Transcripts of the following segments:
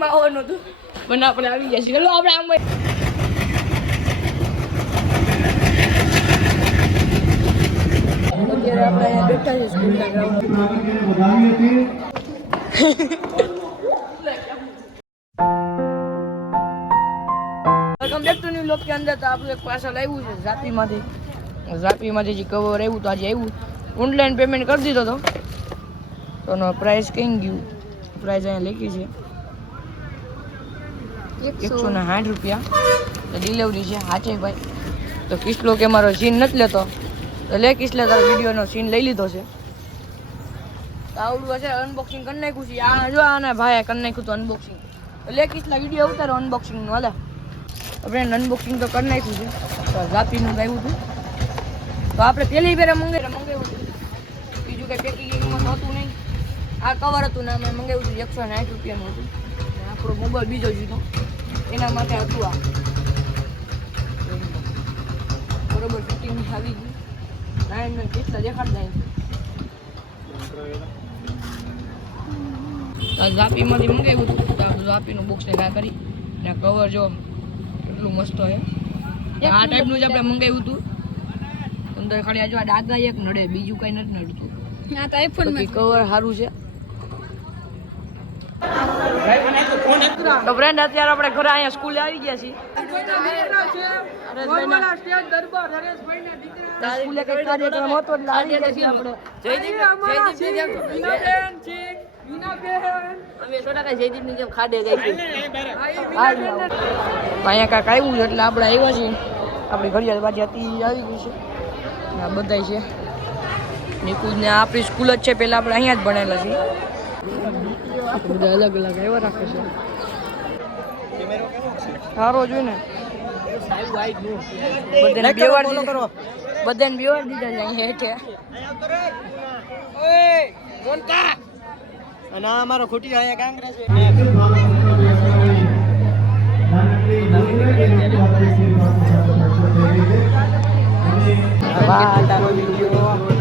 બ્લોગમાં આવવાનું હતું પણ આપણે આવી ગયા છીએ આપણે આમ અત્યારે આપણે અહીંયા બેઠા છીએ સ્કૂલના ground welcome back to new vlog કે અંદર તો આપણું એક પાર્સલ આવ્યું છે ઝાપીમાંથી ઝાપીમાંથી જે કવર આવ્યું તો આજે આવ્યું ઓનલાઈન પેમેન્ટ કરી દીધો તો તો પ્રાઇસ કઈ ગયું પ્રાઇસ અહીંયા લખી છે એકસો ને સાઠ રૂપિયા. ડિલિવરી છે. હાચે ભાઈ. તો કિસ્લો કે મારો સીન નથી લેતો. તો લે કિસ્લે, તારો વિડીયોનો સીન લઈ લીધો છે. આવડું હશે અનબોક્સિંગ કરી નાખ્યું છે. આ જો આના ભાઈ કરી નાખ્યું તો અનબોક્સિંગ લે કિસ્લા, વીડિયો ઉતારો અનબોક્સિંગનું હાલે. આપણે અનબોક્સિંગ તો કરી નાખ્યું છે. તો ઝાપીનું આવ્યું હતું તો. આપણે પહેલી ફેરે મંગાવી મંગાવ્યું હતું. બીજું કંઈ પેકિંગ હતું નહીં. આ કવર હતું ને અમે મંગાવ્યું હતું. એકસો સાઠ રૂપિયાનું હતું. આપણો મોબાઈલ બીજો જીતો એના માટે હતું આ. બરોબર ફિટિંગ આવી ગયું નાઇન ને કેટલા દેખાડ જાય ઝાપીમાંથી મંગાવ્યું હતું. તો આ ઝાપીનું બોક્સ ને ના કરી. ને કવર જો કેટલું મસ્ત હોય. આ ટાઈપનું જ આપણે મંગાવ્યું હતું. અંદર ખાલી આજુ આ દાદા એક નડે બીજું કઈ નથી નડતું. આ તો આઈફોન કવર સારું છે. તો ફ્રેન્ડ અત્યારે આપણે ઘરે અહીંયા સ્કૂલે આવી ગયા છીએ. સ્કૂલે કઈ કાર્યક્રમ હતો એટલે આવી ગયા છીએ આપણે. અહીંયા કાંઈક આવ્યું છે એટલે આપણે આવ્યા છીએ. આપણી ઘડિયાળ બાજુ હતી આવી ગઈ છે. આ બધાય છે. નિકુંજ ને આપણી સ્કૂલ જ છે પેલા આપણે અહીંયા જ ભણેલા છીએ. બધા અલગ અલગ આવ્યા રાખે છે. સારો જોઈ ને. બધાને દીધા. બધાને બેવાર દીધા છે અહીંયા હેઠે. અને આ અમારો ખોટી અહીંયા કાંગરા છે. વાહ તારો વીડિયો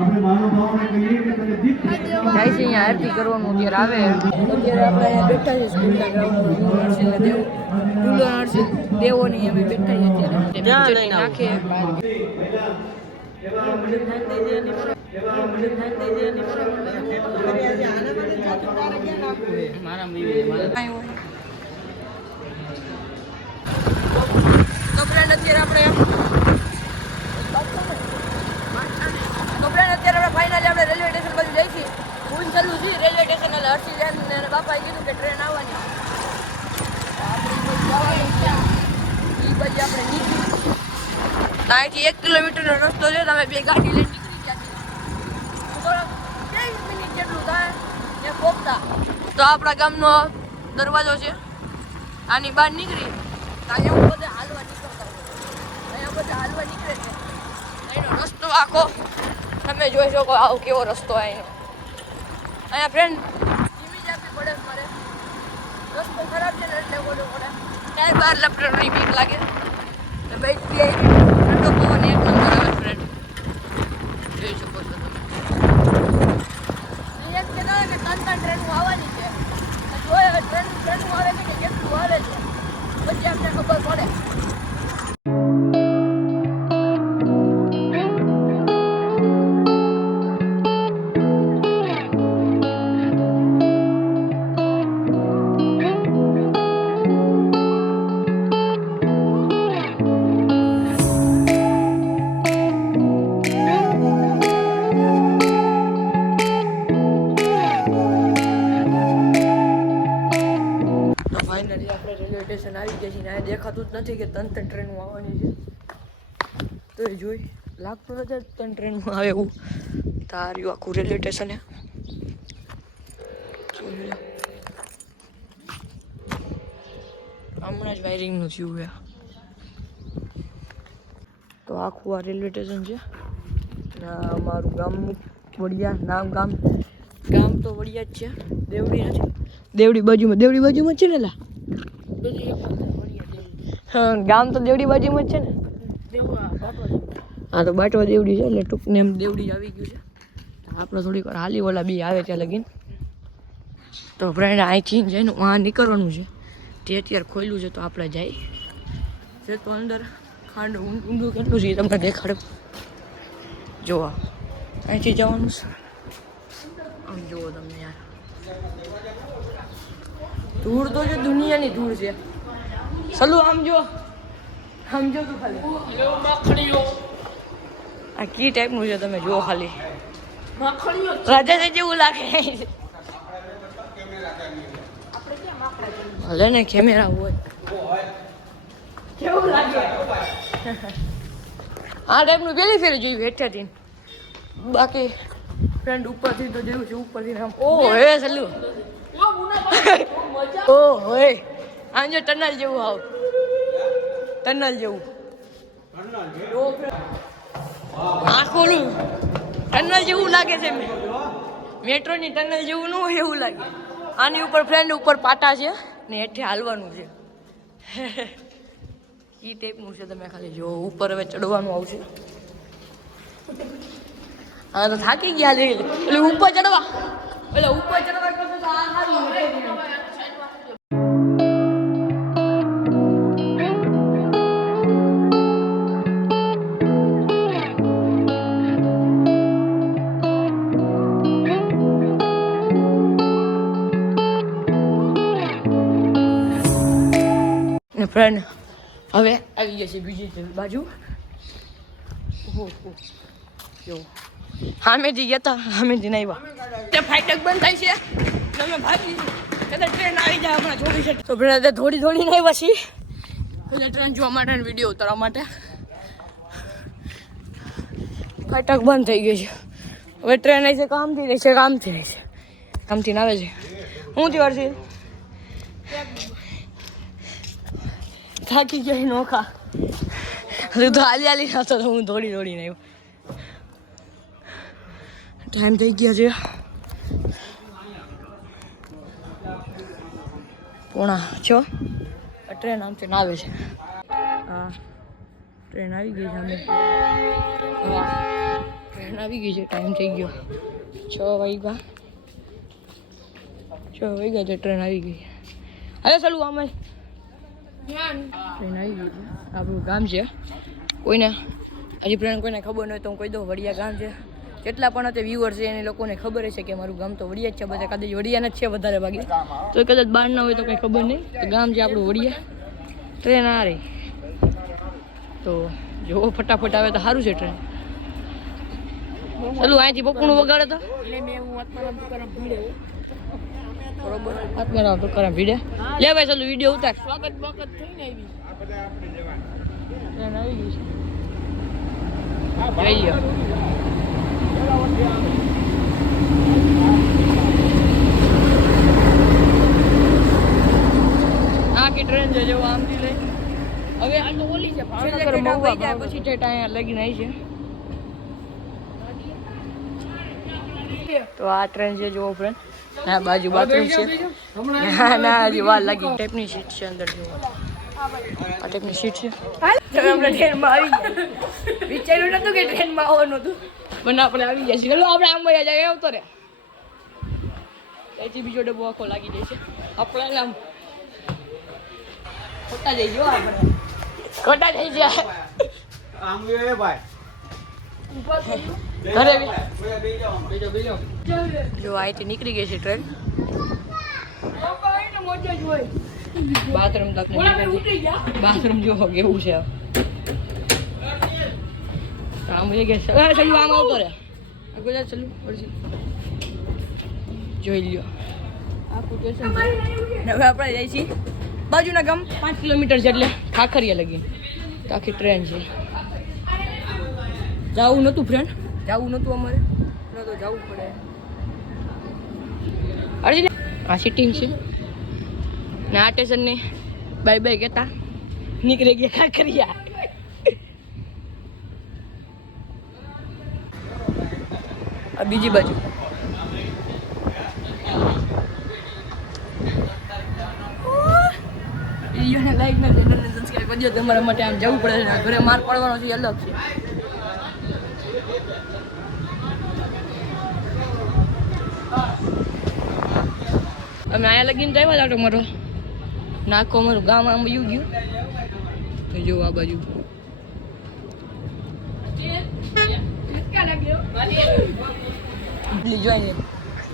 આપણે મહાનુભાવોને કહીએ કે તમે દીપ જાય છે અહીંયા આરતી કરવાનું અત્યારે આવે. અત્યારે આપણે અહીંયા બેઠા છીએ સ્કૂલના ગ્રાઉન્ડમાં. દેવ નરસિંહ દેવોની અમે બેઠા છીએ અત્યારે. નાખે કાંઈ હોય. અત્યારે આપણે તો friend અત્યારે આપણે finally આપણે રેલવે સ્ટેશન બાજુ જઈએ છીએ ફૂલ ચાલુ છે રેલવે જાય બાપાએ કીધું કે ટ્રેન આવવાની. છે. ઈ બાજુ આપણે નીકળી. અહીંથી એક કિલોમીટરનો રસ્તો છે, તમે બે ગાડી લઈને નીકળી ગયા ત્રેવીસ મિનિટ જેટલું થાય ને પહોંચતા તો આપણા ગામનો દરવાજો છે. આની બહાર નીકળી. અહીંયા બધા હાલવા નીકળતા અહીંયા બધા હાલવા નીકળે છે. અહીંનો રસ્તો આખો તમે જોઈ શકો આવો કેવો રસ્તો અહીંનો અહીંયા ફ્રેન્ડ ધીમી જ આપવી પડે છે મારે રસ્તો ખરાબ છે ને એટલે બોલો પડે. ક્યાંય બહાર લપટવાની બીક લાગે. તો ભાઈ બે ઠંડો પવન જોઈ શકો છો તમે. કહેતા હોય કે ત્રણ ત્રણ ટ્રેનો આવવાની છે. જોઈએ ટ્રેન ટ્રેનો આવે છે કે કેટલું આવે છે? પછી આપણે ખબર પડે. અહીંયા દેખાતું જ નથી કે ત્રણ ત્રણ ટ્રેનો આવવાની છે. તો એ જોઈ, લાગતું નથી ત્રણ ટ્રેનમાં આવે એવું. તાર્યું આખું રેલવે સ્ટેશન. હમણાં જ વાયરિંગનું થયું છે. તો આખું આ રેલવે સ્ટેશન છે. અમારું ગામ વડિયા, નામ ગામ. ગામ તો વડિયા જ છે. દેવડી નથી. દેવડી બાજુમાં દેવડી બાજુમાં છે ને લા? ગામ તો દેવડી બાજુમાં જ છે ને. હા, તો બાટવા દેવડી છે એટલે ટૂંકને એમ દેવડી આવી ગયું છે. આપણે થોડીક વાર હાલી ઓલા બી આવે ત્યાં લગીન. તો ફ્રેન્ડ અહીંથી જઈને વાં નીકળવાનું છે. તે અત્યારે ખોલ્યું છે તો આપણે જાય. જે તો અંદર ખાંડ ઊંડું કેટલું છે તમને દેખાડે. જોવા. અહીંથી જવાનું છે. આમ જુઓ તમને યાર. ધૂળ તો છે દુનિયાની ધૂળ છે. સલુ, આમ જો આમ જો તું ખાલી. આ કી ટાઈપનું છે તમે જુઓ ખાલી. રાજા જેવું લાગે. ભલે ને કેમેરા હોય. કેવું લાગે? આ ટાઈપનું પેલી ફેર જોઈ હેઠેથી બાકી ફ્રેન્ડ ઉપરથી તો જેવું છે ઉપરથી આમ. ઓ હે સલુ. ઓ હે. આમ જો ટનલ જેવું આવ ટનલ જેવું. આખોલું ટનલ જેવું લાગે છે મેટ્રોની ટનલ જેવું ન હોય એવું લાગે. આની ઉપર ફ્રેન્ડ ઉપર પાટા છે ને હેઠે હાલવાનું છે. ઈ ટાઈપનું છે તમે ખાલી જો ઉપર હવે ચડવાનું આવશે. હા તો થાકી ગયા લે એટલે ઉપર ચડવા. એટલે ઉપર ચડવા કરતો ફ્રેન્ડ હવે આવી જશે બીજી બાજુ. હામેજી ગયા હતા હામેજી નહીં તે ફાઇટક બંધ થાય છે. તમે ભાગી. ટ્રેન આવી જાય હમણાં ચોવીસ તો ફ્રેન્ડ થોડી થોડી નહીં પછી એટલે ટ્રેન જોવા માટે વીડિયો ઉતારવા માટે. ફાટક બંધ થઈ ગઈ છે. હવે ટ્રેન આવી છે, કામથી રહી છે, કામથી રહી છે. કામથી આવે છે. હું થી થાકી ગઈ નોખા તું હાલી હાલી નતો તો હું દોડી દોડીને આવ્યો. ટાઈમ થઈ ગયા છે. પોણા, છ? ટ્રેન આમથી ના આવે છે. હા ટ્રેન આવી ગઈ છે અમે ટ્રેન આવી ગઈ છે ટાઈમ થઈ ગયો. છ વાગ્યા. છ વાગ્યા છે ટ્રેન આવી ગઈ હવે ચાલુ આમે આપણું ગામ છે. કોઈને હજી ફ્રેન્ડ કોઈને ખબર ન હોય તો હું કહી દઉં, વડિયા ગામ છે. જેટલા પણ અત્યારે વ્યુઅર છે એને લોકોને ખબર છે કે મારું ગામ તો વડિયા જ છે. બધા કદાચ વડિયાના જ છે વધારે ભાગે. તો કદાચ બહાર ના હોય તો કંઈ ખબર નહીં. તો ગામ છે આપણું વડિયા. ટ્રેન આ રહી. તો જોવો ફટાફટ આવે તો સારું છે ટ્રેન ચાલુ, અહીંથી બપોરનું વગાડે તો. બરોબર? આત્મારામ તો કરે વીડિયો લે ભાઈ ચાલુ વીડિયો ઉતાર. સ્વાગત બગત થઈને આવી. ટ્રેન આવી ગઈ છે. જોઈ લ્યો. આખી ટ્રેન છે જો આમથી લઈ. હવે આ તો ઓલી છે ભાવનગર મહુવા પછી ટેટા અહીંયા લગીને આવી છે. તો આ ટ્રેન છે જુઓ ફ્રેન્ડ આ બાજુ બાથરૂમ છે. ના ના હજી વાર લાગી. ટાઈપની સીટ છે અંદર જુઓ. આ ટાઈપની સીટ છે. આપણે ટ્રેનમાં આવી ગયા. વિચાર્યું નતું કે ટ્રેનમાં આવવાનું હતું. પણ આપણે આવી ગયા છીએ. ચલો આપણે આમ મજા જાય આવતો રે. ત્યાંથી બીજો ડબ્બો આખો લાગી જાય છે. આપણે આમ ખોટા જઈ ગયો આપણે. ખોટા જઈ ગયા. આમ એ ભાઈ. ઘરે જો આઈટી નીકળી ગઈ છે ટ્રેન બાથરૂમ તક બાથરૂમ જો કેવું છે આમ એ કે ચલું આમ આવતો રે ગુજરાત ચલું જોઈ લ્યો. છે હવે આપણે જઈએ છીએ બાજુના ગામ. પાંચ કિલોમીટર છે એટલે ખાખરિયા લગી. આખી ટ્રેન છે. જવું નહોતું ફ્રેન્ડ જવું નહોતું અમારે. ન તો જવું પડે. અર્જુન આ સિટિંગ છે. ને આ સ્ટેશનને બાય બાય કહેતા. નીકળી ગયા ખાખરિયા આ બીજી બાજુ. લાઈક ને ચેનલને સબસ્ક્રાઇબ કરજો. તમારા માટે આમ જવું પડે ઘરે માર પડવાનો છે અલગ છે. અમે અહીંયા લગીને જાય જાટો મારો નાખો મારું ગામ આમ યુ ગયું. તો જો આ બાજુ.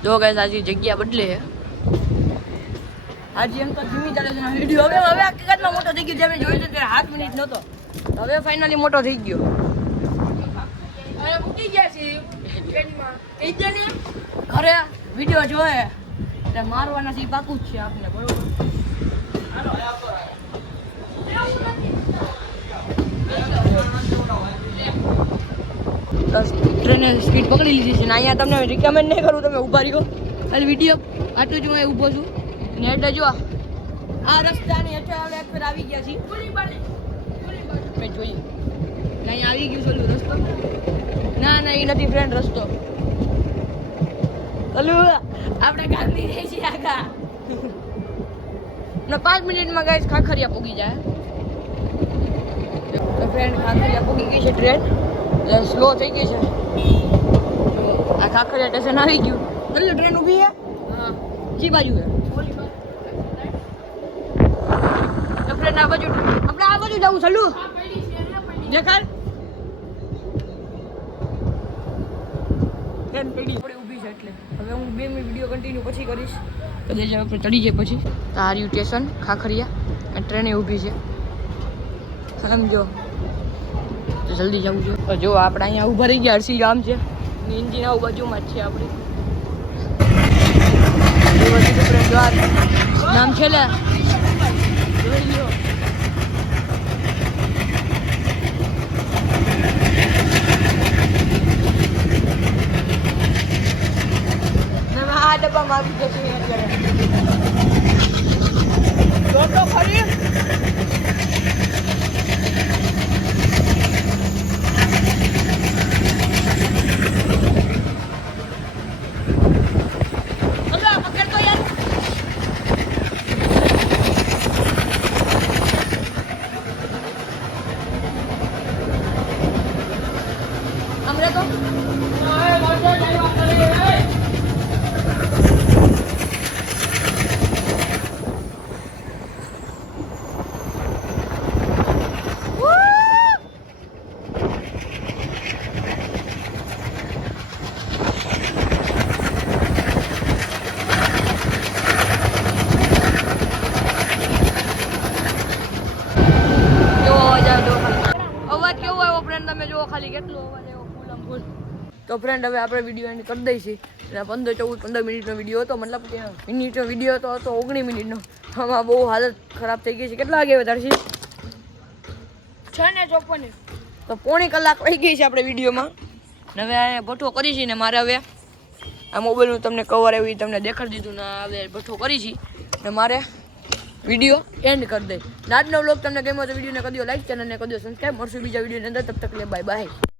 જો ગાઈસ આજે જગ્યા બદલે છે. આજે એમ તો ધીમી ચાલે છે. વીડિયો હવે હવે હકીકતમાં મોટો થઈ ગયો જે મેં જોયું ત્યારે સાત મિનિટ નહોતો. હવે ફાઇનલી મોટો થઈ ગયો. ઘરે વીડિયો જોવે. એટલે મારવાના છે પાકું જ છે આપને બરોબર? ટ્રેને સ્પીડ પકડી લીધી છે ને અહીંયા તમને રિકમેન્ડ નહીં કરું તમે ઊભા રહ્યો. એટલે વીડિયો આટલું જ હું ઊભો છું. ને એટલે જો આ રસ્તાની હેઠળ આપણે એક ફેર આવી ગયા છીએ. મેં જોઈએ અહીંયા આવી ગયું છે રસ્તો. ના ના એ નથી ફ્રેન્ડ રસ્તો. ઓલું આપણે ગાંધી રહી છીએ આગા ને પાંચ મિનિટમાં ગાઈસ ખાખરિયા પૂગી જાય. તો ફ્રેન્ડ ખાખરિયા પૂગી ગઈ છે ટ્રેન સ્લો થઈ ગઈ છે. આ ખાખરિયા સ્ટેશન આવી ગયું. એટલે ટ્રેન ઊભી છે જી બાજુ છે ફ્રેન્ડ આ બાજુ આપણે આ બાજુ જવું ચાલુ દેખાડ ટ્રેન પડી આપણે એટલે હવે હું બે મિનિટ વીડિયો કન્ટિન્યુ પછી કરીશ. કદાચ આપણે ચડી જાય પછી. તો આ રહ્યું સ્ટેશન ખાખરિયા અને ટ્રેને ઊભી છે. સમજો. તો જલ્દી જવું છે તો જો આપણે અહીંયા ઊભા રહી ગયા હરસી ગામ છે. ઇન્જિન આવું બાજુમાં જ છે આપણી. નામ છે લે? જોઈ લ્યો ને હવે આ ડબ્બામાં આવી જશે અત્યારે તો ખરી તો ફ્રેન્ડ હવે આપણે વીડિયો એન્ડ કરી દઈશું. એટલે પંદર ચૌદ પંદર મિનિટનો વીડિયો હતો. મતલબ કે મિનિટનો વીડિયો હતો હતો ઓગણીસ મિનિટનો. તો આમાં બહુ હાલત ખરાબ થઈ ગઈ છે. કેટલા વાગે વધારશી છ? ને ચોપન તો પોણી કલાક રહી ગઈ છે આપણે વિડીયોમાં. હવે આ ભઠ્ઠો કરી છે ને મારે હવે. આ મોબાઈલનું તમને કવર એવી તમને દેખાડી દીધું ને હવે ભઠ્ઠો કરી છે. ને મારે વીડિયો એન્ડ કરી દે આજનો વ્લોગ તમને ગમ્યો તો વિડીયોને કરી દો લાઈક ચેનલને કરી દો સબસ્ક્રાઈબ મળશું બીજા વિડીયોની અંદર. તબ તક લે બાય બાય